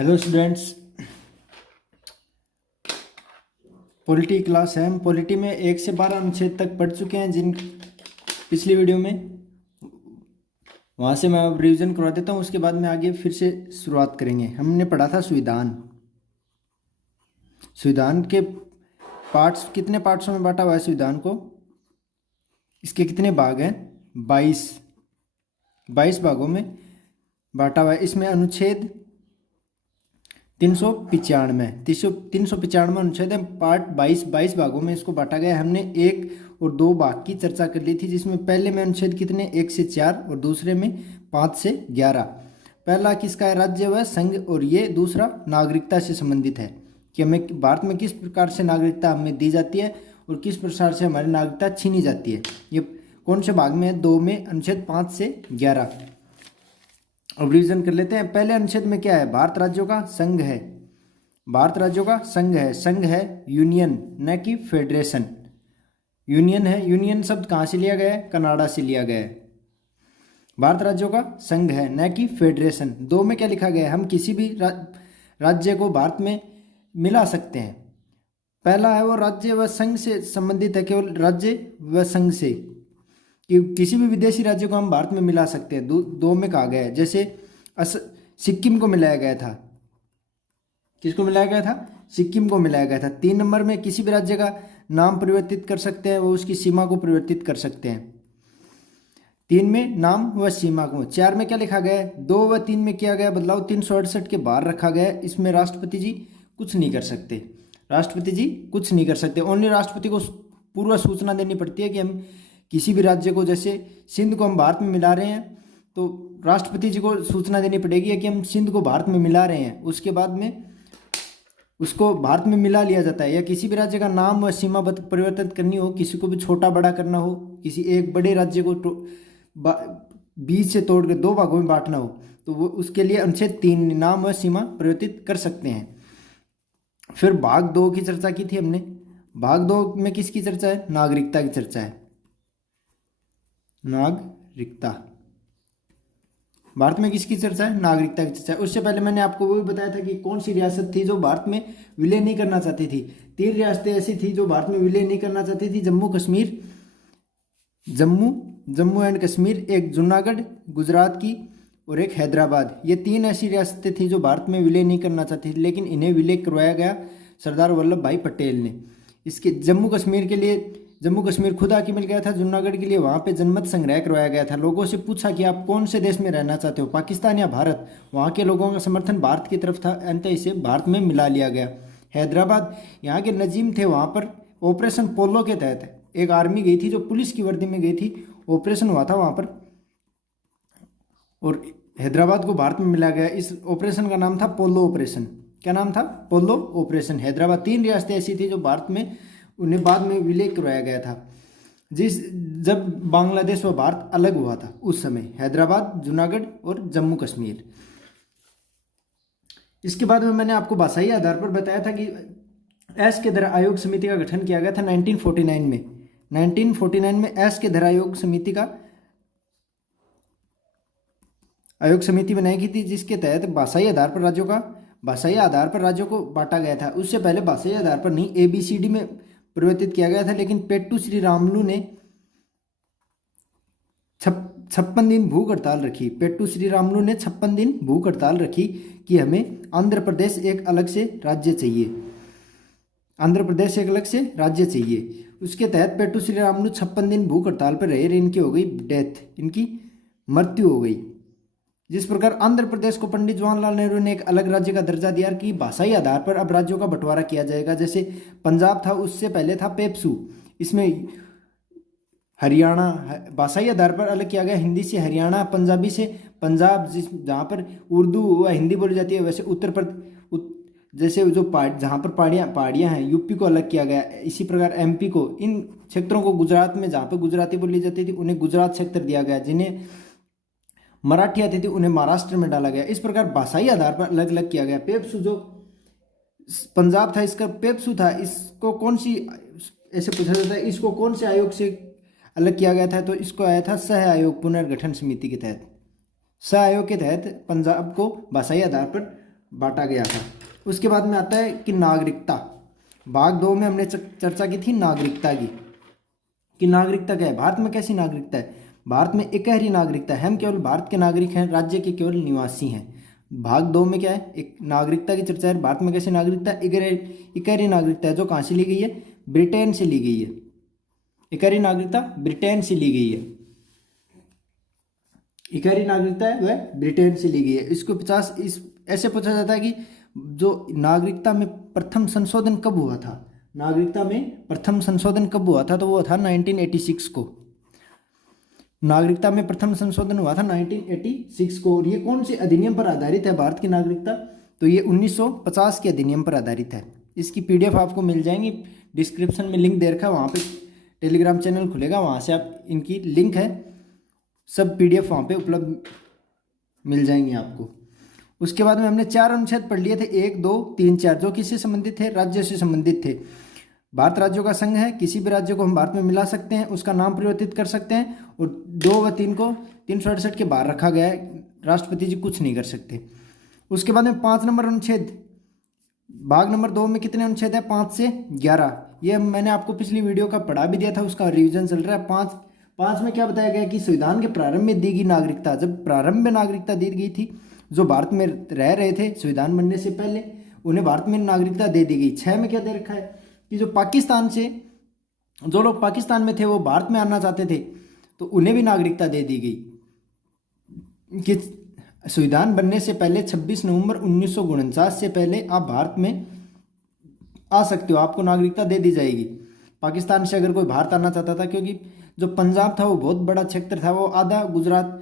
Hello students. Polity class है। हम polity में 1 से 12 अनुच्छेद तक पढ़ चुके हैं जिन पिछली वीडियो में। वहाँ से मैं अब रिवीजन करवा देता हूँ, उसके बाद में आगे फिर से शुरुआत करेंगे। हमने पढ़ा था संविधान। संविधान के पार्ट्स, कितने पार्ट्सों में बांटा हुआ है संविधान को? इसके कितने भाग हैं? 22 भागों में बांटा हुआ है। इसमें अनुच्छेद 395 अनुच्छेद है। पार्ट 22 भागों में इसको बांटा गया है। हमने 1 और 2 भाग की चर्चा कर ली थी, जिसमें पहले में अनुच्छेद कितने 1 से 4 और दूसरे में 5 से 11। पहला किसका है? राज्य व संघ। और ये दूसरा नागरिकता से संबंधित है कि हमें भारत में किस प्रकार से नागरिकता हमें दी जाती है और किस प्रकार से हमारी नागरिकता छीनी जाती है। ये कौन से भाग में है? 2 में, अनुच्छेद 5 से 11। अब रिविजन कर लेते हैं। पहले अनुच्छेद में क्या है? भारत राज्यों का संघ है। भारत राज्यों का संघ है। संघ है यूनियन, न कि फेडरेशन। यूनियन है। यूनियन शब्द कहाँ से लिया गया है? कनाडा से लिया गया है। भारत राज्यों का संघ है, न कि फेडरेशन। 2 में क्या लिखा गया है? हम किसी भी राज्य को भारत में मिला सकते हैं। पहला है वो राज्य व संघ से संबंधित है, केवल राज्य व संघ से, कि किसी भी विदेशी राज्य को हम भारत में मिला सकते हैं। 2 में कहा गया है। जैसे सिक्किम को मिलाया गया था। किसको मिलाया गया था? सिक्किम को मिलाया गया था। 3 नंबर में किसी भी राज्य का नाम परिवर्तित कर सकते हैं, वो उसकी सीमा को परिवर्तित कर सकते हैं। 3 में नाम व सीमा को। 4 में क्या लिखा गया है? 2 व 3 में किया गया बदलाव 368 के बाहर रखा गया है। इसमें राष्ट्रपति जी कुछ नहीं कर सकते। राष्ट्रपति जी कुछ नहीं कर सकते। ओनली राष्ट्रपति को पूर्व सूचना देनी पड़ती है कि हम किसी भी राज्य को, जैसे सिंध को हम भारत में मिला रहे हैं, तो राष्ट्रपति जी को सूचना देनी पड़ेगी कि हम सिंध को भारत में मिला रहे हैं। उसके बाद में उसको भारत में मिला लिया जाता है। या किसी भी राज्य का नाम व सीमा परिवर्तित करनी हो, किसी को भी छोटा बड़ा करना हो, किसी एक बड़े राज्य को बीच से तोड़ कर 2 भागों में बांटना हो, तो वो उसके लिए अनुच्छेद 3 नाम व सीमा परिवर्तित कर सकते हैं। फिर भाग 2 की चर्चा की थी हमने। भाग 2 में किसकी चर्चा है? नागरिकता की चर्चा है। नागरिकता। भारत में किसकी चर्चा है? नागरिकता की चर्चा है। उससे पहले मैंने आपको वो भी बताया था कि कौन सी रियासत थी जो भारत में विलय नहीं करना चाहती थी। 3 रियासतें ऐसी थी जो भारत में विलय नहीं करना चाहती थी। जम्मू एंड कश्मीर, एक जूनागढ़ गुजरात की, और एक हैदराबाद। ये 3 ऐसी रियासतें थी जो भारत में विलय नहीं करना चाहती थी, लेकिन इन्हें विलय करवाया गया सरदार वल्लभ भाई पटेल ने। इसके जम्मू कश्मीर के लिए, जम्मू कश्मीर खुद आके मिल गया था। जूनागढ़ के लिए वहाँ पे जनमत संग्रह करवाया गया था। लोगों से पूछा कि आप कौन से देश में रहना चाहते हो, पाकिस्तान या भारत? वहाँ के लोगों का समर्थन भारत की तरफ था। अंततः इसे भारत में मिला लिया गया। हैदराबाद, यहाँ के नजीम थे, वहाँ पर ऑपरेशन पोलो के तहत एक आर्मी गई थी जो पुलिस की वर्दी में गई थी। ऑपरेशन हुआ था वहाँ पर, और हैदराबाद को भारत में मिला गया। इस ऑपरेशन का नाम था पोलो ऑपरेशन। क्या नाम था? पोलो ऑपरेशन। हैदराबाद। 3 रियासतें ऐसी थी जो भारत में, उन्हें बाद में विलय करवाया गया था। जब बांग्लादेश व भारत अलग हुआ था उस समय, हैदराबाद, जूनागढ़ और जम्मू कश्मीर। इसके बाद में मैंने आपको भाषाई आधार पर बताया था कि एस के धरा आयोग समिति का गठन किया गया था 1949 में। 1949 में एस के धरा आयोग समिति का आयोग समिति बनाई गई थी, जिसके तहत भाषाई आधार पर राज्यों को बांटा गया था। उससे पहले भाषाई आधार पर नहीं, ABCD में परिवर्तित किया गया था। लेकिन पेट्टू श्री रामलू ने 56 दिन भूख हड़ताल रखी। पेट्टू श्री रामलू ने 56 दिन भूख हड़ताल रखी कि हमें आंध्र प्रदेश एक अलग से राज्य चाहिए। आंध्र प्रदेश एक अलग से राज्य चाहिए। उसके तहत पेट्टू श्री रामलू 56 दिन भूख हड़ताल पर रहे। इनकी हो गई डेथ, इनकी मृत्यु हो गई। जिस प्रकार आंध्र प्रदेश को पंडित जवाहरलाल नेहरू ने एक अलग राज्य का दर्जा दिया कि भाषाई आधार पर अब राज्यों का बंटवारा किया जाएगा। जैसे पंजाब था, उससे पहले था पेप्सू। इसमें हरियाणा भाषाई आधार पर अलग किया गया। हिंदी से हरियाणा, पंजाबी से पंजाब, जहाँ पर उर्दू व हिंदी बोली जाती है। वैसे उत्तर प्रदेश, जैसे जो जहाँ पर पहाड़ियाँ हैं, यूपी को अलग किया गया। इसी प्रकार MP को, इन क्षेत्रों को, गुजरात में जहाँ पर गुजराती बोली जाती थी उन्हें गुजरात क्षेत्र दिया गया। जिन्हें मराठी आती थी उन्हें महाराष्ट्र में डाला गया। इस प्रकार भाषाई आधार पर अलग अलग किया गया। पेप्सू जो पंजाब था, इसका पेप्सू था, इसको कौन सी, ऐसे पूछा जाता है, इसको कौन से आयोग से अलग किया गया था? तो इसको आया था सह आयोग पुनर्गठन समिति के तहत। सह आयोग के तहत पंजाब को भाषाई आधार पर बांटा गया था। उसके बाद में आता है कि नागरिकता। भाग 2 में हमने चर्चा की थी नागरिकता की, कि नागरिकता क्या है, भारत में कैसी नागरिकता है। भारत में इकहरी नागरिकता है, हम केवल भारत के नागरिक हैं, राज्य के केवल निवासी हैं। भाग 2 में क्या है, एक नागरिकता की चर्चा है। भारत में कैसी नागरिकता, इकहरी नागरिकता है, जो कहाँ से ली गई है, ब्रिटेन से ली गई है। इकहरी नागरिकता ब्रिटेन से ली गई है, इकहरी नागरिकता है वह ब्रिटेन से ली गई है। इसको 50 इस ऐसे पूछा जाता है कि जो नागरिकता में प्रथम संशोधन कब हुआ था, नागरिकता में प्रथम संशोधन कब हुआ था, तो वो था 1986 को। नागरिकता में प्रथम संशोधन हुआ था 1986 को। और ये कौन से अधिनियम पर आधारित है भारत की नागरिकता, तो ये 1950 के अधिनियम पर आधारित है। इसकी PDF आपको मिल जाएंगी, डिस्क्रिप्शन में लिंक दे रखा है, वहाँ पे टेलीग्राम चैनल खुलेगा, वहाँ से आप इनकी लिंक है, सब PDF वहाँ पे उपलब्ध मिल जाएंगे आपको। उसके बाद में हमने 4 अनुच्छेद पढ़ लिए थे, 1, 2, 3, 4, जो किससे संबंधित थे, राज्य से संबंधित थे। भारत राज्यों का संघ है, किसी भी राज्य को हम भारत में मिला सकते हैं, उसका नाम परिवर्तित कर सकते हैं, और 2 व 3 को 368 के बाहर रखा गया है, राष्ट्रपति जी कुछ नहीं कर सकते। उसके बाद में 5 नंबर अनुच्छेद, भाग नंबर 2 में कितने अनुच्छेद है, 5 से 11। ये मैंने आपको पिछली वीडियो का पढ़ा भी दिया था, उसका रिवीजन चल रहा है। 5 में क्या बताया गया कि संविधान के प्रारंभ में दी गई नागरिकता, जब प्रारंभ में नागरिकता दी गई थी, जो भारत में रह रहे थे संविधान बनने से पहले, उन्हें भारत में नागरिकता दे दी गई। 6 में क्या दे रखा है कि जो पाकिस्तान से, जो लोग पाकिस्तान में थे वो भारत में आना चाहते थे, तो उन्हें भी नागरिकता दे दी गई कि संविधान बनने से पहले 26 नवंबर 1949 से पहले आप भारत में आ सकते हो, आपको नागरिकता दे दी जाएगी। पाकिस्तान से अगर कोई भारत आना चाहता था, क्योंकि जो पंजाब था वो बहुत बड़ा क्षेत्र था, वो आधा गुजरात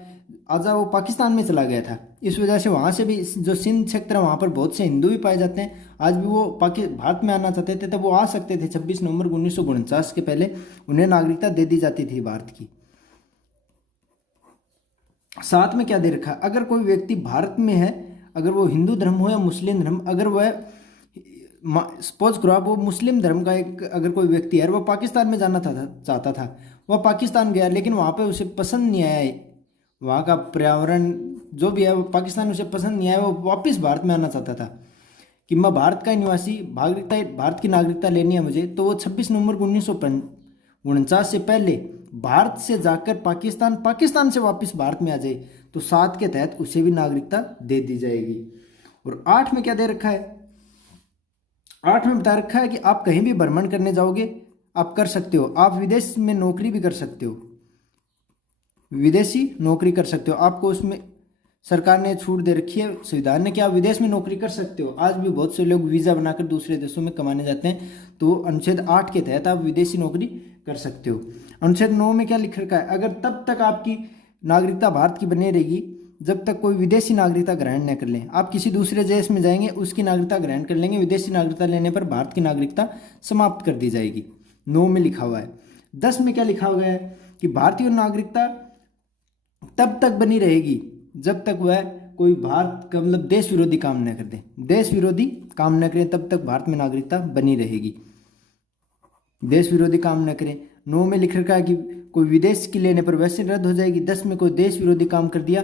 आधा वो पाकिस्तान में चला गया था, इस वजह से वहाँ से भी जो सिंध क्षेत्र है वहाँ पर बहुत से हिंदू भी पाए जाते हैं। आज भी वो भारत में आना चाहते थे तब वो आ सकते थे, 26 नवंबर 1949 के पहले उन्हें नागरिकता दे दी जाती थी भारत की। 7 में क्या दे रखा, अगर कोई व्यक्ति भारत में है, अगर वो हिंदू धर्म हो या मुस्लिम धर्म, अगर वह सपोज करो आप वो मुस्लिम धर्म का एक अगर कोई व्यक्ति है, वो पाकिस्तान में जाना चाहता था, वह पाकिस्तान गया, लेकिन वहाँ पे उसे पसंद नहीं आया, वहाँ का पर्यावरण जो भी है वो पाकिस्तान उसे पसंद नहीं आया, वो वापस भारत में आना चाहता था कि मैं भारत का निवासी, भारत की नागरिकता लेनी है मुझे, तो वो 26 नवंबर 1949 से पहले भारत से जाकर पाकिस्तान से वापस भारत में आ जाए, तो 7 के तहत उसे भी नागरिकता दे दी जाएगी। और 8 में क्या दे रखा है, 8 में बता रखा है कि आप कहीं भी भ्रमण करने जाओगे आप कर सकते हो, आप विदेश में नौकरी भी कर सकते हो, विदेशी नौकरी कर सकते हो, आपको उसमें सरकार ने छूट दे रखी है, संविधान ने, कि आप विदेश में नौकरी कर सकते हो। आज भी बहुत से लोग वीज़ा बनाकर दूसरे देशों में कमाने जाते हैं, तो अनुच्छेद 8 के तहत आप विदेशी नौकरी कर सकते हो। अनुच्छेद 9 में क्या लिख रखा है, अगर तब तक आपकी नागरिकता भारत की बनी रहेगी जब तक कोई विदेशी नागरिकता ग्रहण न कर लें। आप किसी दूसरे देश में जाएंगे, उसकी नागरिकता ग्रहण कर लेंगे, विदेशी नागरिकता लेने पर भारत की नागरिकता समाप्त कर दी जाएगी। 9 में लिखा हुआ है। 10 में क्या लिखा हुआ है कि भारतीय नागरिकता तब तक बनी रहेगी जब तक वह कोई भारत का मतलब देश विरोधी काम न कर दे, देश विरोधी काम न करें, तब तक भारत में नागरिकता बनी रहेगी, देश विरोधी काम न करें। 9 में लिख रखा है कि कोई विदेश की लेने पर वैसे रद्द हो जाएगी। 10 में कोई देश विरोधी काम कर दिया,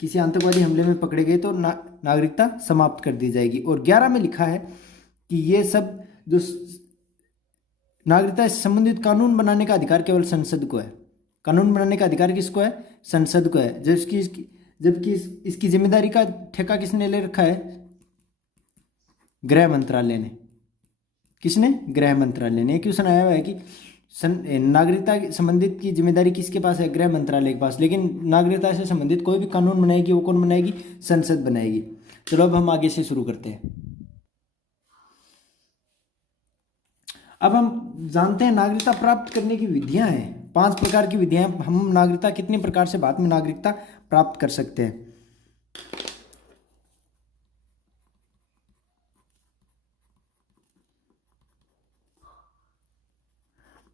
किसी आतंकवादी हमले में पकड़े गए, तो नागरिकता समाप्त कर दी जाएगी। और 11 में लिखा है कि ये सब जो नागरिकता से संबंधित कानून बनाने का अधिकार केवल संसद को है, कानून बनाने का अधिकार किसको है, संसद को है। जबकि इसकी जिम्मेदारी का ठेका किसने ले रखा है, गृह मंत्रालय ने। किसने, गृह मंत्रालय ने। क्वेश्चन आया हुआ है कि नागरिकता संबंधित की जिम्मेदारी किसके पास है, गृह मंत्रालय के पास, लेकिन नागरिकता से संबंधित कोई भी कानून बनाएगी वो कौन बनाएगी, संसद बनाएगी। चलो अब हम आगे से शुरू करते हैं। अब हम जानते हैं नागरिकता प्राप्त करने की विधियां हैं, 5 प्रकार की विधियां। हम नागरिकता कितने प्रकार से भारत में नागरिकता प्राप्त कर सकते हैं।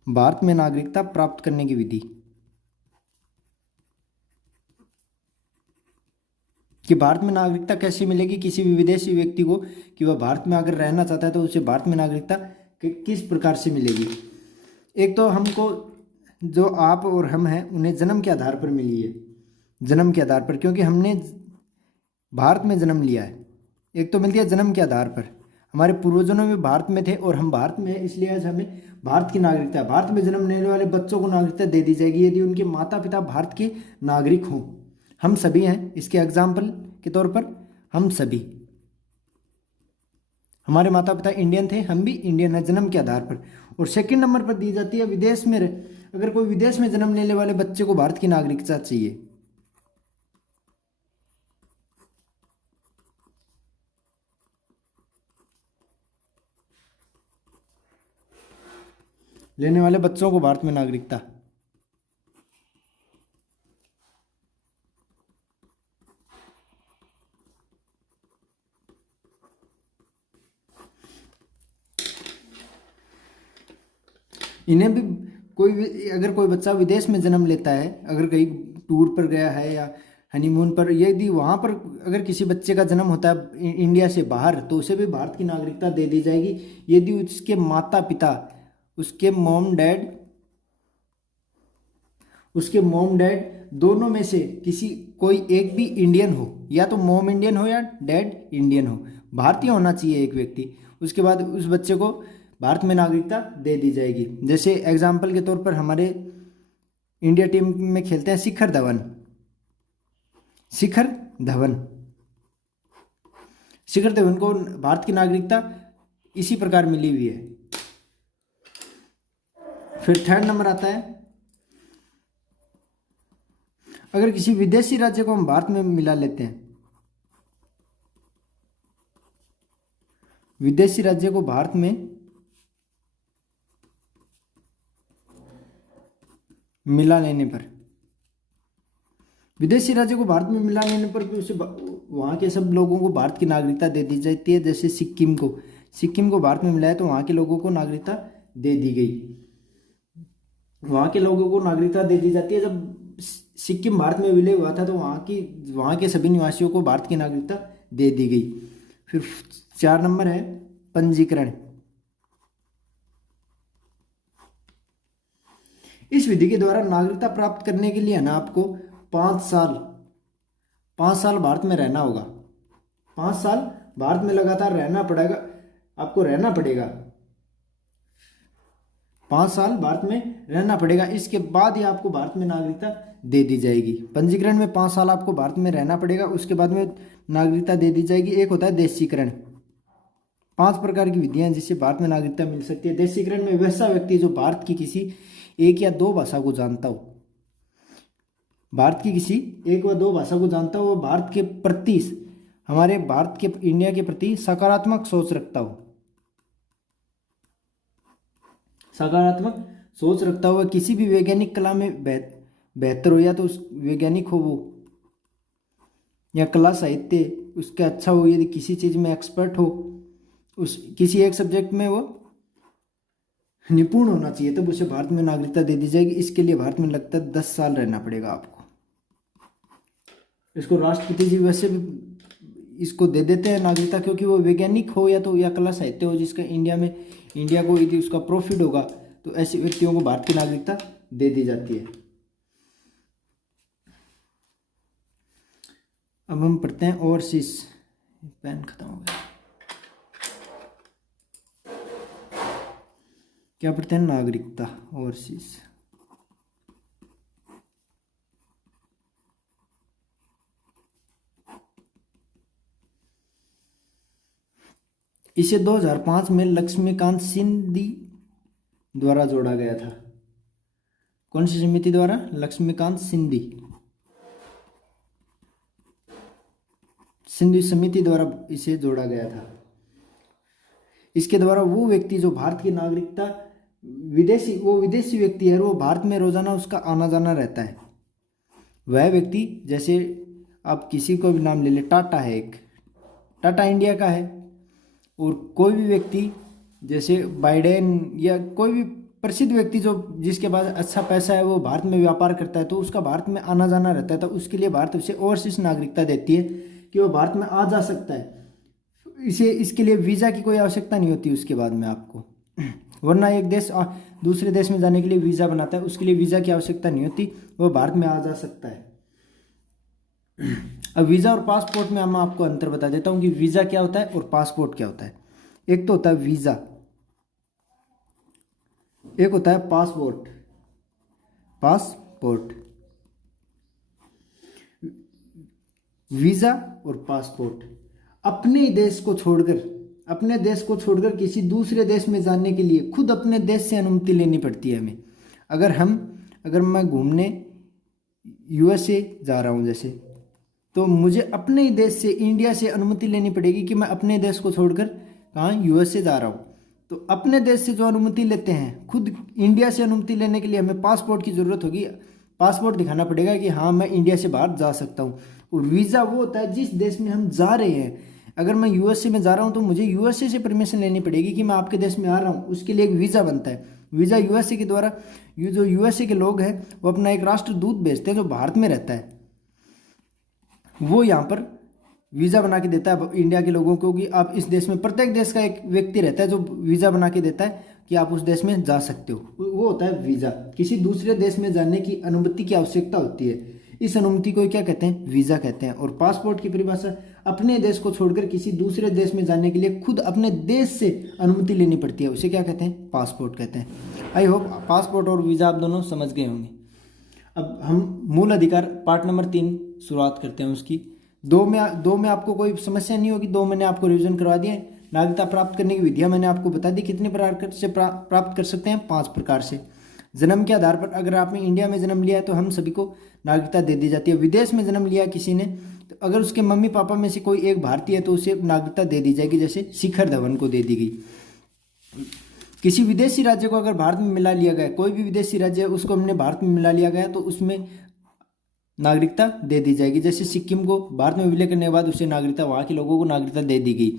भारत में नागरिकता प्राप्त करने की विधि, कि भारत में नागरिकता कैसे मिलेगी किसी भी विदेशी व्यक्ति को, कि वह भारत में अगर रहना चाहता है तो उसे भारत में नागरिकता किस प्रकार से मिलेगी। एक तो हमको, जो आप और हम हैं, उन्हें जन्म के आधार पर मिली है, जन्म के आधार पर, क्योंकि हमने भारत में जन्म लिया है, एक तो मिलती है जन्म के आधार पर, हमारे पूर्वजों में भारत में थे और हम भारत में हैं, इसलिए आज हमें भारत की नागरिकता, भारत में जन्म लेने वाले बच्चों को नागरिकता दे दी जाएगी यदि उनके माता पिता भारत के नागरिक हों। हम सभी हैं इसके एग्जाम्पल के तौर पर, हम सभी, हमारे माता पिता इंडियन थे, हम भी इंडियन हैं जन्म के आधार पर। और सेकंड नंबर पर दी जाती है विदेश में अगर कोई विदेश में जन्म लेने वाले बच्चे को भारत की नागरिकता चाहिए, लेने वाले बच्चों को भारत में नागरिकता। इन्हें भी अगर कोई बच्चा विदेश में जन्म लेता है, अगर कहीं टूर पर गया है या हनीमून पर, यदि वहाँ पर अगर किसी बच्चे का जन्म होता है इंडिया से बाहर, तो उसे भी भारत की नागरिकता दे दी जाएगी यदि उसके माता पिता, उसके मॉम डैड दोनों में से कोई एक भी इंडियन हो, या तो मॉम इंडियन हो या डैड इंडियन हो, भारतीय होना चाहिए एक व्यक्ति, उसके बाद उस बच्चे को भारत में नागरिकता दे दी जाएगी। जैसे एग्जाम्पल के तौर पर हमारे इंडिया टीम में खेलते हैं शिखर धवन। शिखर धवन को भारत की नागरिकता इसी प्रकार मिली हुई है। फिर थर्ड नंबर आता है, अगर किसी विदेशी राज्य को हम भारत में मिला लेते हैं, विदेशी राज्य को भारत में मिला लेने पर, विदेशी राज्य को भारत में मिला लेने पर भी उसे वहाँ के सब लोगों को भारत की नागरिकता दे दी जाती है। जैसे सिक्किम को भारत में मिलाया तो वहाँ के लोगों को नागरिकता दे दी गई, वहाँ के लोगों को नागरिकता दे दी जाती है। जब सिक्किम भारत में विलय हुआ था तो वहाँ के सभी निवासियों को भारत की नागरिकता दे दी गई। फिर 4 नंबर है पंजीकरण। इस विधि के द्वारा नागरिकता प्राप्त करने के लिए है ना आपको 5 साल भारत में रहना होगा। 5 साल भारत में लगातार रहना पड़ेगा, आपको रहना पड़ेगा 5 साल भारत में रहना पड़ेगा, इसके बाद ही आपको भारत में नागरिकता दे दी जाएगी। पंजीकरण में 5 साल आपको भारत में रहना पड़ेगा, उसके बाद में नागरिकता दे दी जाएगी। एक होता है देशीकरण। 5 प्रकार की विधियां जिससे भारत में नागरिकता मिल सकती है। देशीकरण में वैसा व्यक्ति जो भारत की किसी 1 या 2 भाषा को जानता हो, भारत की किसी 1 व 2 भाषा को जानता हो, वो भारत के प्रति, हमारे भारत के इंडिया के प्रति सकारात्मक सोच रखता हो, सकारात्मक सोच रखता हुआ, किसी भी वैज्ञानिक कला में बेहतर हो, या तो वैज्ञानिक हो वो, या कला साहित्य उसका अच्छा हो, यदि किसी चीज़ में एक्सपर्ट हो, उस किसी एक सब्जेक्ट में वो निपुण होना चाहिए, तब उसे भारत में नागरिकता दे दी जाएगी। इसके लिए भारत में लगता है 10 साल रहना पड़ेगा आपको। इसको राष्ट्रपति जी वैसे भी इसको दे देते हैं नागरिकता, क्योंकि वो वैज्ञानिक हो या कला साहित्य हो जिसका इंडिया को यदि उसका प्रॉफिट होगा, तो ऐसे व्यक्तियों को भारत की नागरिकता दे दी जाती है। अब हम पढ़ते हैं ओवरसीज। पेन खत्म हो गया, क्या पढ़ते हैं? नागरिकता ओवरसीज। इसे 2005 में लक्ष्मीकांत सिंधी द्वारा जोड़ा गया था। कौन सी समिति द्वारा? लक्ष्मीकांत सिंधी समिति द्वारा इसे जोड़ा गया था। इसके द्वारा वो व्यक्ति जो भारत की नागरिकता विदेशी व्यक्ति है, वो भारत में रोजाना उसका आना जाना रहता है। वह व्यक्ति, जैसे आप किसी को भी नाम ले ले, टाटा है, एक टाटा इंडिया का है, और कोई भी व्यक्ति जैसे बाइडेन या कोई भी प्रसिद्ध व्यक्ति जिसके पास अच्छा पैसा है, वो भारत में व्यापार करता है, तो उसका भारत में आना जाना रहता है, तो उसके लिए भारत उसे ओवरसीज नागरिकता देती है कि वो भारत में आ जा सकता है। इसके लिए वीज़ा की कोई आवश्यकता नहीं होती उसके बाद में आपको, वरना एक देश दूसरे देश में जाने के लिए वीज़ा बनाता है, उसके लिए वीज़ा की आवश्यकता नहीं होती, वो भारत में आ जा सकता है। अब वीज़ा और पासपोर्ट में मैं आपको अंतर बता देता हूँ कि वीज़ा क्या होता है और पासपोर्ट क्या होता है। एक तो होता है वीज़ा, एक होता है पासपोर्ट। पासपोर्ट, वीज़ा और पासपोर्ट अपने देश को छोड़कर, अपने देश को छोड़कर किसी दूसरे देश में जाने के लिए खुद अपने देश से अनुमति लेनी पड़ती है हमें। अगर मैं घूमने यूएसए जा रहा हूँ जैसे, तो मुझे अपने ही देश से, इंडिया से अनुमति लेनी पड़ेगी कि मैं अपने देश को छोड़कर कहाँ, यूएसए जा रहा हूँ। तो अपने देश से जो अनुमति लेते हैं, खुद इंडिया से अनुमति लेने के लिए हमें पासपोर्ट की ज़रूरत होगी। पासपोर्ट दिखाना पड़ेगा कि हाँ मैं इंडिया से बाहर जा सकता हूँ। और वीज़ा वो होता है जिस देश में हम जा रहे हैं। अगर मैं यूएसए में जा रहा हूँ तो मुझे यूएसए से परमिशन लेनी पड़ेगी कि मैं आपके देश में आ रहा हूँ, उसके लिए एक वीज़ा बनता है। वीज़ा यूएसए के द्वारा, ये जो यूएसए के लोग हैं वो अपना एक राष्ट्रदूत भेजते हैं जो भारत में रहता है, वो यहाँ पर वीज़ा बना के देता है इंडिया के लोगों को कि आप इस देश में, प्रत्येक देश का एक व्यक्ति रहता है जो वीज़ा बना के देता है कि आप उस देश में जा सकते हो। वो होता है वीज़ा। किसी दूसरे देश में जाने की अनुमति की आवश्यकता होती है, इस अनुमति को क्या कहते हैं, वीज़ा कहते हैं। और पासपोर्ट की परिभाषा, अपने देश को छोड़कर किसी दूसरे देश में जाने के लिए खुद अपने देश से अनुमति लेनी पड़ती है, उसे क्या कहते हैं, पासपोर्ट कहते हैं। आई होप पासपोर्ट और वीज़ा आप दोनों समझ गए होंगे। अब हम मूल अधिकार पार्ट नंबर 3 शुरुआत करते हैं उसकी। दो में आपको कोई समस्या नहीं होगी, 2 मैंने आपको रिवीजन करवा दिया है। नागरिकता प्राप्त करने की विधियां मैंने आपको बता दी, कितने प्रकार से प्राप्त कर सकते हैं, 5 प्रकार से। जन्म के आधार पर, अगर आपने इंडिया में जन्म लिया है तो हम सभी को नागरिकता दे दी जाती है। विदेश में जन्म लिया किसी ने, तो अगर उसके मम्मी पापा में से कोई एक भारतीय है तो उसे नागरिकता दे दी जाएगी, जैसे शिखर धवन को दे दी गई। किसी विदेशी राज्य को अगर भारत में मिला लिया गया, कोई भी विदेशी राज्य है उसको हमने भारत में मिला लिया गया, तो उसमें नागरिकता दे दी जाएगी। जैसे सिक्किम को भारत में विलय करने के बाद उसे नागरिकता, वहाँ के लोगों को नागरिकता दे दी गई।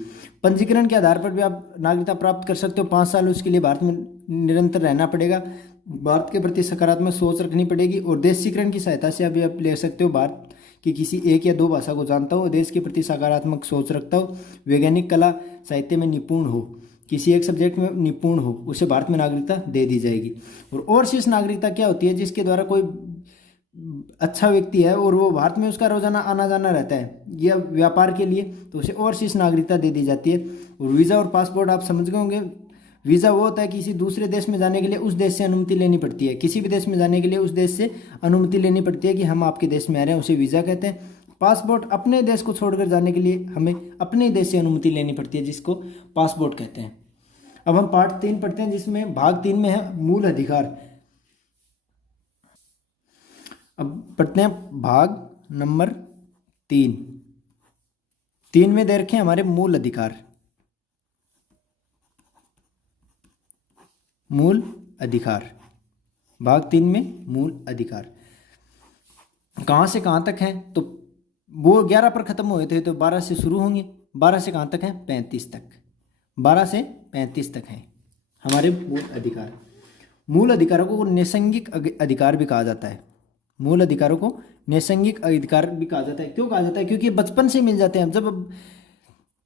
पंजीकरण के आधार पर भी आप नागरिकता प्राप्त कर सकते हो। 5 साल उसके लिए भारत में निरंतर रहना पड़ेगा, भारत के प्रति सकारात्मक सोच रखनी पड़ेगी। और देशीकरण की सहायता से अभी आप ले सकते हो भारत की किसी 1 या 2 भाषा को जानता हो, देश के प्रति सकारात्मक सोच रखता हो, वैज्ञानिक, कला, साहित्य में निपुण हो, किसी एक सब्जेक्ट में निपुण हो, उसे भारत में नागरिकता दे दी जाएगी। और ओवरसीज नागरिकता क्या होती है, जिसके द्वारा कोई अच्छा व्यक्ति है और वो भारत में उसका रोजाना आना जाना रहता है या व्यापार के लिए, तो उसे ओवरसीज नागरिकता दे दी जाती है। और वीज़ा और पासपोर्ट आप समझ गए होंगे। वीज़ा वो होता है किसी दूसरे देश में जाने के लिए उस देश से अनुमति लेनी पड़ती है, किसी भी देश में जाने के लिए उस देश से अनुमति लेनी पड़ती है कि हम आपके देश में आ रहे हैं, उसे वीज़ा कहते हैं। पासपोर्ट, अपने देश को छोड़कर जाने के लिए हमें अपने देश से अनुमति लेनी पड़ती है, जिसको पासपोर्ट कहते हैं। अब हम पार्ट 3 पढ़ते हैं, जिसमें भाग 3 में है मूल अधिकार। अब पढ़ते हैं भाग नंबर 3 में दे रखे हैं हमारे मूल अधिकार। मूल अधिकार, भाग 3 में मूल अधिकार कहाँ से कहाँ तक हैं, तो वो 11 पर खत्म हुए थे, तो 12 से शुरू होंगे। 12 से कहाँ तक है, 35 तक। 12 से 35 तक हैं हमारे मूल अधिकार। मूल अधिकारों को नैसंगिक अधिकार भी कहा जाता है। मूल अधिकारों को नैसंगिक अधिकार भी कहा जाता है। क्यों कहा जाता है, क्योंकि बचपन से मिल जाते हैं। जब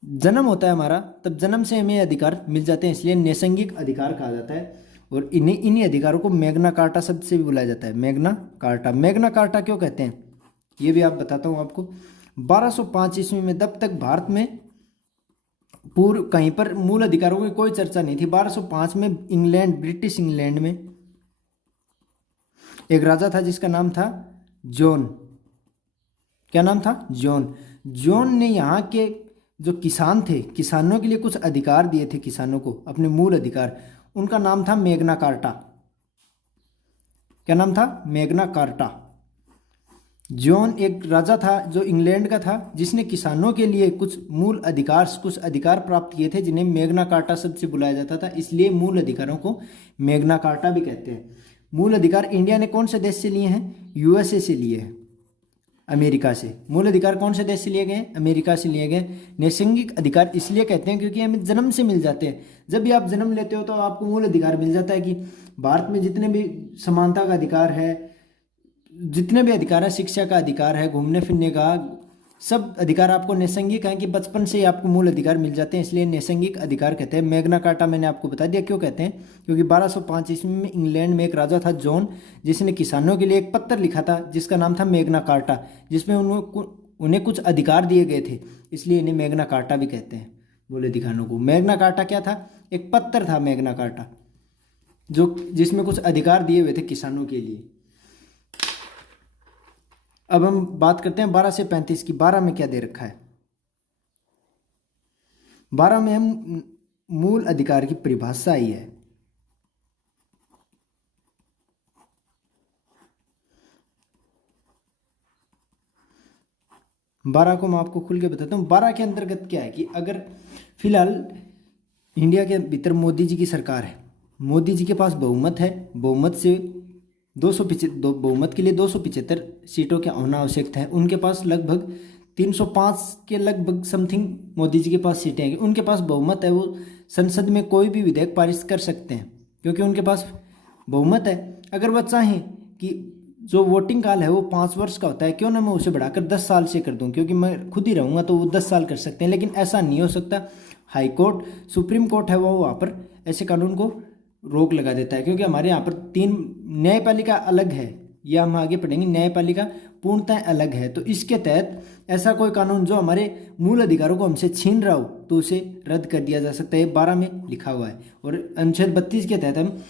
जन्म होता है हमारा, तब जन्म से हमें अधिकार मिल जाते हैं, इसलिए नैसंगिक अधिकार कहा जाता है। और इन्हीं अधिकारों को मैग्ना कार्टा शब्द से भी बुलाया जाता है। मैग्ना कार्टा, मैग्ना कार्टा क्यों कहते हैं ये भी आप बताता हूँ आपको। 1205 ईस्वी में तब तक भारत में पूर्व कहीं पर मूल अधिकारों की कोई चर्चा नहीं थी। 1205 में इंग्लैंड, ब्रिटिश इंग्लैंड में एक राजा था जिसका नाम था जॉन। क्या नाम था, जॉन। जॉन ने यहाँ के जो किसान थे, किसानों के लिए कुछ अधिकार दिए थे, किसानों को अपने मूल अधिकार। उनका नाम था मैग्ना कार्टा। क्या नाम था, मैग्ना कार्टा। जॉन एक राजा था जो इंग्लैंड का था, जिसने किसानों के लिए कुछ मूल अधिकार, कुछ अधिकार प्राप्त किए थे, जिन्हें मैग्ना कार्टा शब्द से बुलाया जाता था, इसलिए मूल अधिकारों को मैग्ना कार्टा भी कहते हैं। मूल अधिकार इंडिया ने कौन से देश से लिए हैं, यूएसए से लिए हैं, अमेरिका से। मूल अधिकार कौन से देश से लिए गए, अमेरिका से लिए गए। नैसंगिक अधिकार इसलिए कहते हैं क्योंकि हमें जन्म से मिल जाते हैं। जब भी आप जन्म लेते हो तो आपको मूल अधिकार मिल जाता है कि भारत में जितने भी समानता का अधिकार है, जितने भी अधिकार है, शिक्षा का अधिकार है, घूमने फिरने का, सब अधिकार आपको नैसंगिक हैं कि बचपन से ही आपको मूल अधिकार मिल जाते हैं, इसलिए नैसंगिक अधिकार कहते हैं। मैग्ना कार्टा मैंने आपको बता दिया क्यों कहते हैं, क्योंकि 1205 ईस्वी में इंग्लैंड में एक राजा था जॉन, जिसने किसानों के लिए एक पत्र लिखा था जिसका नाम था मैग्ना कार्टा, जिसमें उन्हें कुछ अधिकार दिए गए थे, इसलिए इन्हें मैग्ना कार्टा भी कहते हैं मूल अधिकारों को। मैग्ना कार्टा क्या था? एक पत्र था मैग्ना कार्टा, जो जिसमें कुछ अधिकार दिए हुए थे किसानों के लिए। अब हम बात करते हैं 12 से 35 की। 12 में क्या दे रखा है? 12 में हम मूल अधिकार की परिभाषा आई है। बारह को मैं आपको खुल के बताता हूँ। 12 के अंतर्गत क्या है कि अगर फिलहाल इंडिया के भीतर मोदी जी की सरकार है, मोदी जी के पास बहुमत है, बहुमत से 275 बहुमत के लिए 275 सीटों के होना आवश्यक है। उनके पास लगभग 305 के लगभग समथिंग मोदी जी के पास सीटें हैं। उनके पास बहुमत है, वो संसद में कोई भी विधेयक पारित कर सकते हैं क्योंकि उनके पास बहुमत है। अगर वह चाहें कि जो वोटिंग काल है वो 5 वर्ष का होता है, क्यों ना मैं उसे बढ़ाकर 10 साल से कर दूं, क्योंकि मैं खुद ही रहूँगा तो वो 10 साल कर सकते हैं। लेकिन ऐसा नहीं हो सकता। हाई कोर्ट, सुप्रीम कोर्ट है वो वहाँ पर ऐसे कानून को रोक लगा देता है, क्योंकि हमारे यहाँ पर 3 न्यायपालिका अलग है, या हम आगे पढ़ेंगे न्यायपालिका पूर्णतः अलग है। तो इसके तहत ऐसा कोई कानून जो हमारे मूल अधिकारों को हमसे छीन रहा हो तो उसे रद्द कर दिया जा सकता है। 12 में लिखा हुआ है। और अनुच्छेद 32 के तहत हम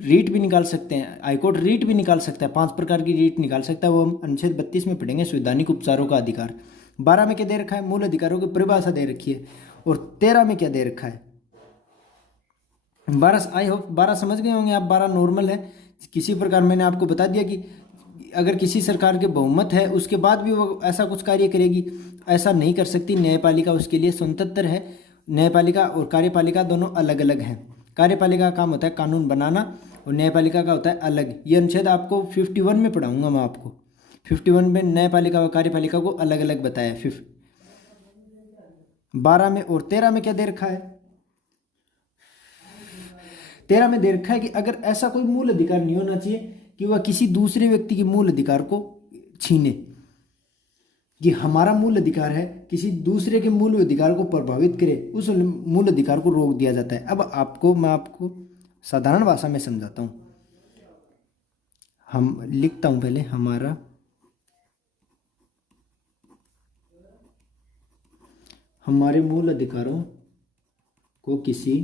रीट भी निकाल सकते हैं, हाईकोर्ट रीट भी निकाल सकता है, 5 प्रकार की रीट निकाल सकता है। वो हम अनुच्छेद 32 में पढ़ेंगे, संवैधानिक उपचारों का अधिकार। 12 में क्या दे रखा है? मूल अधिकारों की परिभाषा दे रखी है। और 13 में क्या दे रखा है? 12 आई होप 12 समझ गए होंगे आप। 12 नॉर्मल है। किसी प्रकार मैंने आपको बता दिया कि अगर किसी सरकार के बहुमत है उसके बाद भी वो ऐसा कुछ कार्य करेगी, ऐसा नहीं कर सकती। न्यायपालिका उसके लिए स्वतंत्र है। न्यायपालिका और कार्यपालिका दोनों अलग अलग हैं। कार्यपालिका का काम होता है कानून बनाना और न्यायपालिका का होता है अलग। ये अनुच्छेद आपको 51 में पढ़ाऊंगा मैं आपको। 51 में न्यायपालिका और कार्यपालिका को अलग अलग बताया। 12 में और 13 में क्या दे रखा है? 13 में दे रखा है कि अगर ऐसा कोई मूल अधिकार नहीं होना चाहिए कि वह किसी दूसरे व्यक्ति के मूल अधिकार को छीने, कि हमारा मूल अधिकार है किसी दूसरे के मूल अधिकार को प्रभावित करे, उस मूल अधिकार को रोक दिया जाता है। अब मैं आपको साधारण भाषा में समझाता हूँ। हम लिखता हूँ पहले, हमारे मूल अधिकारों को किसी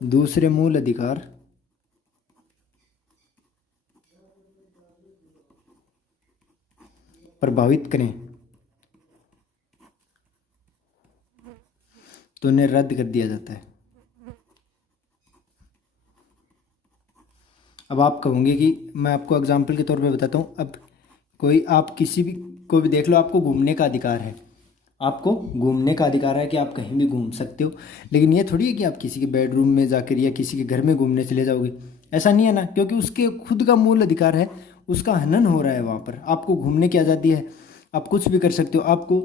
दूसरे मूल अधिकार प्रभावित करें तो उन्हें रद्द कर दिया जाता है। अब आप कहोगे कि मैं आपको एग्जाम्पल के तौर पे बताता हूँ। अब आप किसी भी को भी देख लो, आपको घूमने का अधिकार है, आपको घूमने का अधिकार है कि आप कहीं भी घूम सकते हो। लेकिन ये थोड़ी है कि आप किसी के बेडरूम में जाकर या किसी के घर में घूमने चले जाओगे, ऐसा नहीं है ना, क्योंकि उसके खुद का मूल अधिकार है, उसका हनन हो रहा है वहाँ पर। आपको घूमने की आज़ादी है, आप कुछ भी कर सकते हो, आपको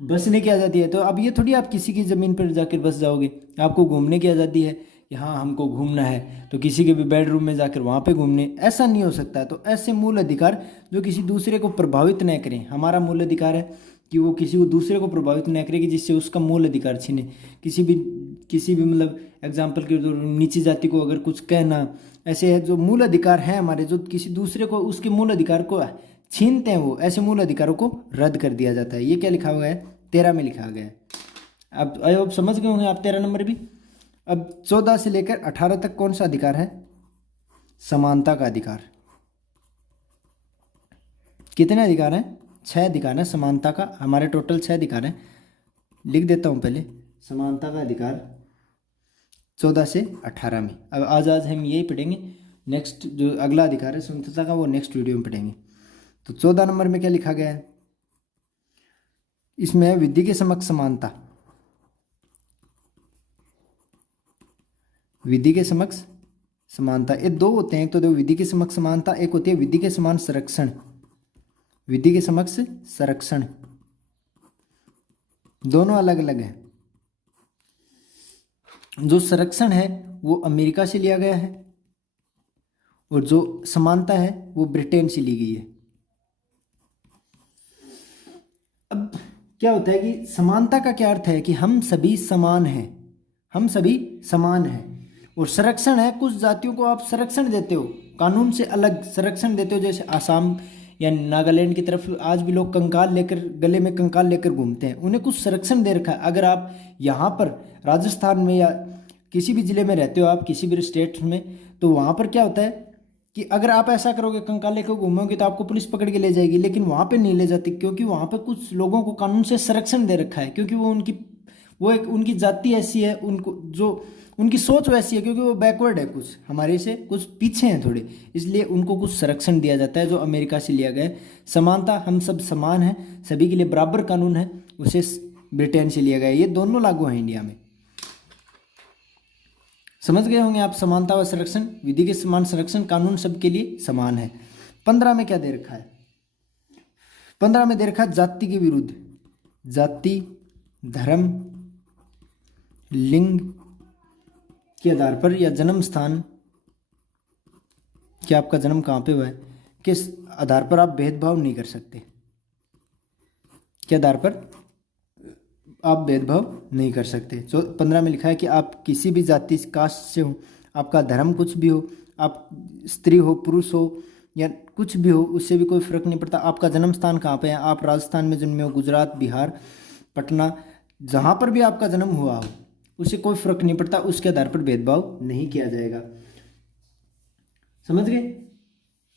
बसने की आज़ादी है। तो अब ये थोड़ी आप किसी की ज़मीन पर जाकर बस जाओगे। आपको घूमने की आज़ादी है कि हाँ हमको घूमना है, तो किसी के भी बेडरूम में जाकर वहाँ पे घूमने, ऐसा नहीं हो सकता। तो ऐसे मूल अधिकार जो किसी दूसरे को प्रभावित न करें, हमारा मूल अधिकार है कि वो किसी को दूसरे को प्रभावित न करे कि जिससे उसका मूल अधिकार छीने। किसी भी मतलब एग्जाम्पल के जो नीची जाति को अगर कुछ कहना, ऐसे है जो मूल अधिकार हैं हमारे, जो किसी दूसरे को उसके मूल अधिकार को छीनते हैं, वो ऐसे मूल अधिकारों को रद्द कर दिया जाता है। ये क्या लिखा हुआ है? 13 में लिखा गया है। अब समझ गए होंगे आप 13 नंबर भी। अब 14 से लेकर 18 तक कौन सा अधिकार है? समानता का अधिकार। कितने अधिकार हैं? 6 अधिकार हैं समानता का। हमारे टोटल 6 अधिकार हैं, लिख देता हूँ पहले। समानता का अधिकार 14 से 18 में। अब आज हम यही पढ़ेंगे। नेक्स्ट जो अगला अधिकार है स्वतंत्रता का, वो नेक्स्ट वीडियो में पढ़ेंगे। तो 14 नंबर में क्या लिखा गया है? इसमें विधि के समक्ष समानता। विधि के समक्ष समानता, ये 2 होते हैं। एक तो विधि के समक्ष समानता, एक होती है विधि के समान संरक्षण। विधि के समक्ष संरक्षण, दोनों अलग अलग है। जो संरक्षण है वो अमेरिका से लिया गया है और जो समानता है वो ब्रिटेन से ली गई है। अब क्या होता है कि समानता का क्या अर्थ है कि हम सभी समान हैं, हम सभी समान हैं। और संरक्षण है, कुछ जातियों को आप संरक्षण देते हो, कानून से अलग संरक्षण देते हो, जैसे आसाम या नागालैंड की तरफ आज भी लोग कंकाल लेकर, गले में कंकाल लेकर घूमते हैं, उन्हें कुछ संरक्षण दे रखा है। अगर आप यहाँ पर राजस्थान में या किसी भी ज़िले में रहते हो, आप किसी भी स्टेट में, तो वहाँ पर क्या होता है कि अगर आप ऐसा करोगे, कंकाल लेकर घूमोगे, तो आपको पुलिस पकड़ के ले जाएगी। लेकिन वहाँ पे नहीं ले जाती, क्योंकि वहाँ पे कुछ लोगों को कानून से संरक्षण दे रखा है, क्योंकि वो एक उनकी जाति ऐसी है, उनको जो उनकी सोच वैसी है, क्योंकि वो बैकवर्ड है, कुछ हमारे से कुछ पीछे हैं थोड़े, इसलिए उनको कुछ संरक्षण दिया जाता है जो अमेरिका से लिया गया है। समानता, हम सब समान हैं, सभी के लिए बराबर कानून है, उसे ब्रिटेन से लिया गया है। ये दोनों लागू हैं इंडिया में। समझ गए होंगे आप, समानता व संरक्षण, विधि के समान संरक्षण, कानून सबके लिए समान है। 15 में क्या दे रखा है? 15 में दे रखा है जाति के विरुद्ध, जाति, धर्म, लिंग के आधार पर या जन्म स्थान, कि आपका जन्म कहाँ पे हुआ है, किस आधार पर आप भेदभाव नहीं कर सकते, के आधार पर आप भेदभाव नहीं कर सकते। जो 15 में लिखा है कि आप किसी भी जाति कास्ट से हो, आपका धर्म कुछ भी हो, आप स्त्री हो, पुरुष हो, या कुछ भी हो, उससे भी कोई फर्क नहीं पड़ता। आपका जन्म स्थान कहाँ पे है, आप राजस्थान में जन्मे हो, गुजरात, बिहार, पटना, जहाँ पर भी आपका जन्म हुआ हो, उसे कोई फर्क नहीं पड़ता, उसके आधार पर भेदभाव नहीं किया जाएगा। समझ गए?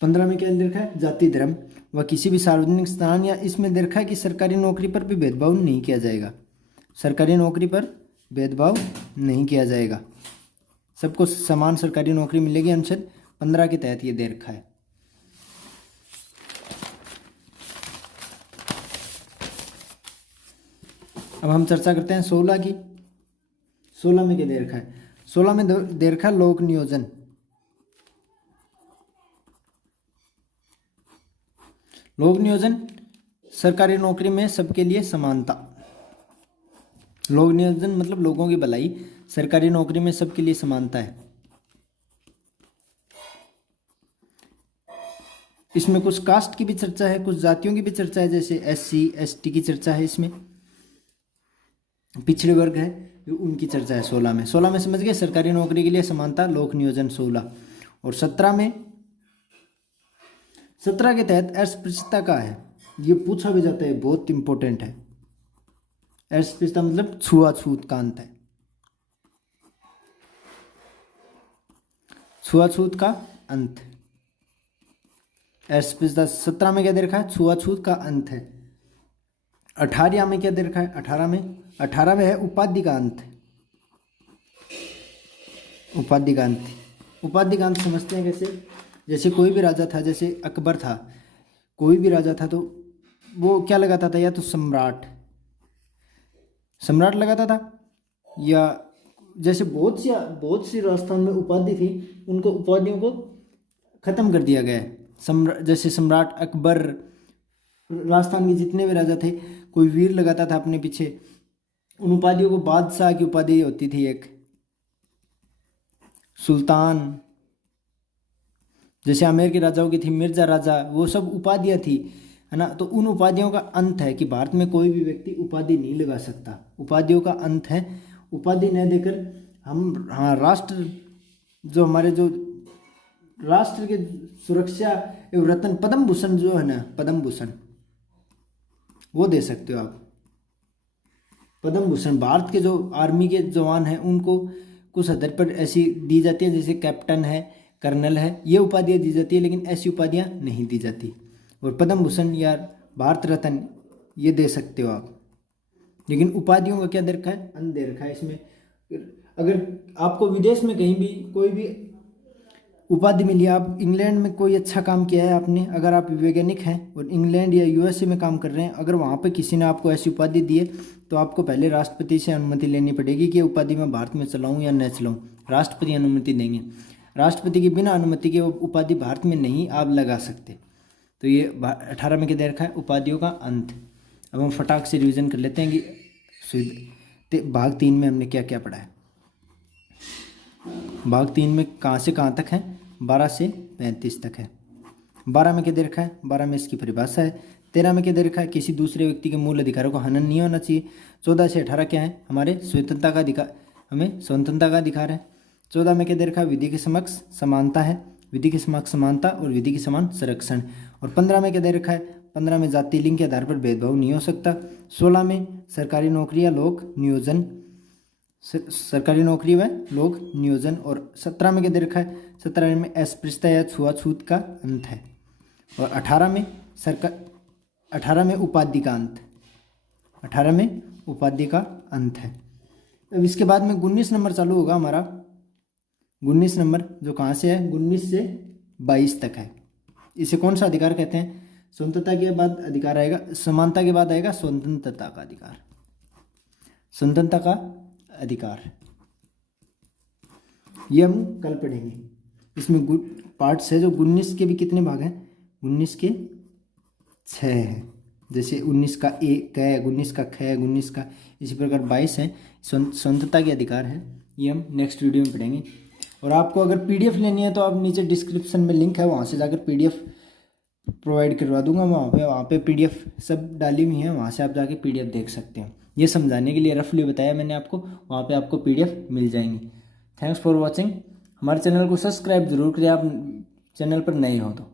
15 में क्या दे रखा है? जाति, धर्म व किसी भी सार्वजनिक स्थान, या इसमें दे रखा है कि सरकारी नौकरी पर भी भेदभाव नहीं किया जाएगा। सरकारी नौकरी पर भेदभाव नहीं किया जाएगा, सबको समान सरकारी नौकरी मिलेगी। अनुच्छेद 15 के तहत ये दे रखा है। अब हम चर्चा करते हैं 16 की। 16 में क्या दे रखा है? 16 में दे रखा है लोक नियोजन। लोक नियोजन, सरकारी नौकरी में सबके लिए समानता। लोक नियोजन मतलब लोगों की भलाई, सरकारी नौकरी में सबके लिए समानता है। इसमें कुछ कास्ट की भी चर्चा है, कुछ जातियों की भी चर्चा है, जैसे SC ST की चर्चा है, इसमें पिछड़े वर्ग है उनकी चर्चा है 16 में। 16 में समझ गए, सरकारी नौकरी के लिए समानता, लोक नियोजन 16। और 17 में, 17 के तहत अस्पृश्यता का है, ये पूछा भी जाता है, बहुत इंपॉर्टेंट है। अस्पृश्यता मतलब छुआछूत का अंत है, छुआछूत का अंत। अस्पृश्यता 17 में क्या दे रखा है? छुआछूत का अंत है। 18 में क्या दे रखा है? 18 में है उपाधि का अंत। उपाधि का अंत, उपाधि का अंत समझते हैं कैसे? जैसे कोई भी राजा था, जैसे अकबर था, कोई भी राजा था तो वो क्या लगाता था? या तो सम्राट लगाता था, या जैसे बहुत सी राजस्थान में उपाधि थी, उनको उपाधियों को खत्म कर दिया गया है। जैसे सम्राट अकबर, राजस्थान के जितने भी राजा थे, कोई वीर लगाता था अपने पीछे, उन उपाधियों को, बादशाह की उपाधि होती थी एक, सुल्तान, जैसे आमेर के राजाओं की थी मिर्जा राजा, वो सब उपाधियाँ थी, है ना। तो उन उपाधियों का अंत है कि भारत में कोई भी व्यक्ति उपाधि नहीं लगा सकता, उपाधियों का अंत है। उपाधि न देकर हम, हाँ, राष्ट्र, जो हमारे जो राष्ट्र के सुरक्षा एवं रत्न, पद्म भूषण जो है ना, पद्म भूषण, वो दे सकते हो आप। पद्म भूषण भारत के जो आर्मी के जवान हैं उनको कुछ हद पर ऐसी दी जाती है, जैसे कैप्टन है, कर्नल है, ये उपाधियाँ दी जाती है, लेकिन ऐसी उपाधियाँ नहीं दी जाती। और पद्म भूषण या भारत रत्न ये दे सकते हो आप, लेकिन उपाधियों का क्या दे रखा है? अंत दे रखा है इसमें। अगर आपको विदेश में कहीं भी कोई भी उपाधि मिली, आप इंग्लैंड में कोई अच्छा काम किया है आपने, अगर आप वैज्ञानिक हैं और इंग्लैंड या USA में काम कर रहे हैं, अगर वहाँ पे किसी ने आपको ऐसी उपाधि दी है, तो आपको पहले राष्ट्रपति से अनुमति लेनी पड़ेगी कि उपाधि मैं भारत में चलाऊँ या न चलाऊँ। राष्ट्रपति अनुमति देंगे, राष्ट्रपति की बिना अनुमति के वो उपाधि भारत में नहीं आप लगा सकते। तो ये 18 में क्या दे रखा है? उपाधियों का अंत। अब हम फटाक से रिवीजन कर लेते हैं कि भाग 3 में हमने क्या क्या पढ़ा है। भाग 3 में कहाँ से कहाँ तक है? 12 से 35 तक है। 12 में क्या दे रखा है? 12 में इसकी परिभाषा है। 13 में क्या दे रखा है? किसी दूसरे व्यक्ति के मूल अधिकारों को हनन नहीं होना चाहिए। 14 से 18 क्या है? हमारे स्वतंत्रता का अधिकार, हमें स्वतंत्रता का अधिकार है। 14 में क्या दे रखा है? विधि के समक्ष समानता है, विधि के समक्ष समानता और विधि के समान संरक्षण। और 15 में क्या दे रखा है, 15 में जाति लिंग के आधार पर भेदभाव नहीं हो सकता। 16 में सरकारी नौकरियां लोक नियोजन, सरकारी नौकरी व लोक नियोजन। और 17 में क्या दे रखा है, 17 में अस्पृश्यता या छुआछूत का अंत है। और 18 में 18 में उपाधि का अंत, 18 में उपाधि का अंत है। अब इसके बाद में 19 नंबर चालू होगा हमारा। 19 नंबर जो कहाँ से है, 19 से 22 तक है। इसे कौन सा अधिकार कहते हैं, स्वतंत्रता के बाद अधिकार आएगा, समानता के बाद आएगा स्वतंत्रता का अधिकार, स्वतंत्रता का अधिकार। ये हम कल पढ़ेंगे। इसमें पार्ट्स है जो 19 के भी कितने भाग हैं, 19 के 6 हैं। जैसे 19 का ए क, 19 का ख, 19 का, इसी प्रकार 22 है स्वतंत्रता के अधिकार है। ये हम नेक्स्ट वीडियो में पढ़ेंगे। और आपको अगर पीडीएफ लेनी है तो आप नीचे डिस्क्रिप्शन में लिंक है, वहाँ से जाकर पीडीएफ प्रोवाइड करवा दूंगा। वहाँ पे पीडीएफ सब डाली हुई है, वहाँ से आप जाके पीडीएफ देख सकते हैं। ये समझाने के लिए रफली बताया मैंने आपको, वहाँ पे आपको पीडीएफ मिल जाएंगी। Thanks for watching. हमारे चैनल को सब्सक्राइब जरूर करें आप चैनल पर नए हो तो।